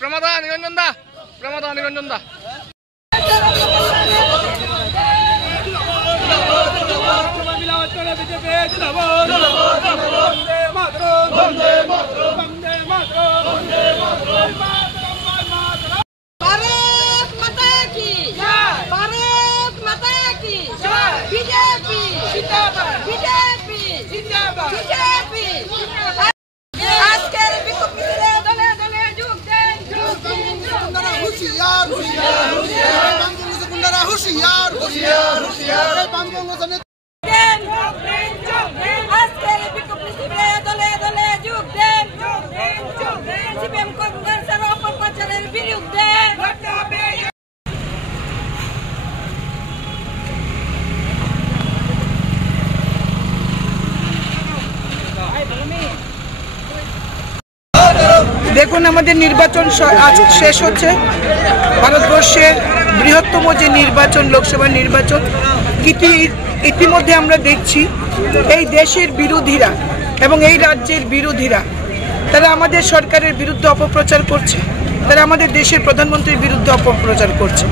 प्रमादा निरंजन दा দেখুন আমাদের নির্বাচন আজ শেষ হচ্ছে। ভারতবর্ষের বৃহত্তম যে নির্বাচন, লোকসভা নির্বাচন, ইতিমধ্যে আমরা দেখছি এই দেশের বিরোধীরা এবং এই রাজ্যের বিরোধীরা তারা আমাদের সরকারের বিরুদ্ধে অপপ্রচার করছে, তারা আমাদের দেশের প্রধানমন্ত্রীর বিরুদ্ধে অপপ্রচার করছে।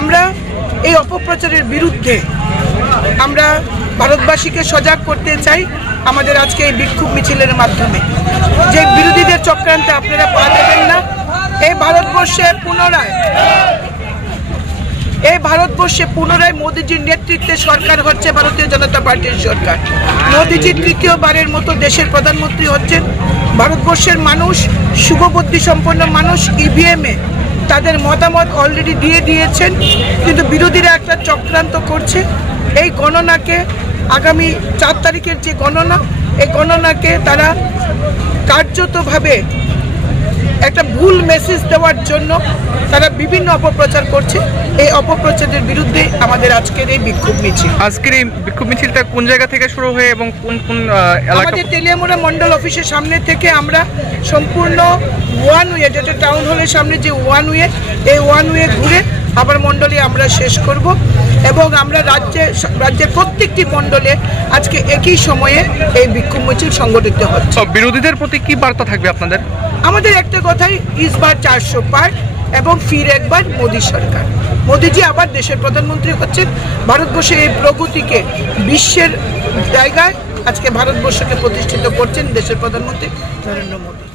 আমরা এই অপপ্রচারের বিরুদ্ধে আমরা ভারতবাসীকে সজাগ করতে চাই আমাদের আজকে এই বিক্ষোভ মিছিলের মাধ্যমে, যে বিরোধীদের চক্রান্তে আপনারা পা দেবেন না। এই ভারতবর্ষে পুনরায় মোদীজির নেতৃত্বে সরকার হচ্ছে ভারতীয় জনতা পার্টির সরকার। মোদীজি তৃতীয়বারের মতো দেশের প্রধানমন্ত্রী হচ্ছেন। ভারতবর্ষের মানুষ, শুভবুদ্ধি সম্পন্ন মানুষ ইভিএমে তাদের মতামত অলরেডি দিয়ে দিয়েছেন, কিন্তু বিরোধীরা একটা চক্রান্ত করছে। এই গণনাকে আগামী 4 তারিখের যে গণনা, এই গণনাকে তারা কার্যতভাবে একটা ভুল মেসেজ দেওয়ার জন্য তারা বিভিন্ন অপপ্রচার করছে। এই অপপ্রচারের বিরুদ্ধে আমাদের আজকের এই বিক্ষোভ মিছিল। আজকের এই বিক্ষোভ মিছিলটা কোন জায়গা থেকে শুরু হয়ে এবং কোন কোন এলাকা? আমাদের তেলিয়ামুড়া মন্ডল অফিসের সামনে থেকে আমরা সম্পূর্ণ ওয়ান ওয়ে, যেটা টাউন হলের সামনে যে ওয়ান ওয়ে, এই ওয়ান ওয়ে ঘুরে আবার মন্ডলে আমরা শেষ করব এবং আমরা রাজ্যের প্রত্যেকটি মন্ডলে আজকে একই সময়ে এই বিক্ষোভ মিছিল সংগঠিত হচ্ছে। বিরোধীদের প্রতি কি বার্তা থাকবে আপনাদের? আমাদের একটা কথাই, इस बार 400 पार এবং ফির একবার মোদী সরকার। মোদীজি আবার দেশের প্রধানমন্ত্রী হচ্ছেন। ভারতবর্ষের এই প্রগতিকে বিশ্বের জায়গায় আজকে ভারতবর্ষকে প্রতিষ্ঠিত করছেন দেশের প্রধানমন্ত্রী নরেন্দ্র মোদী।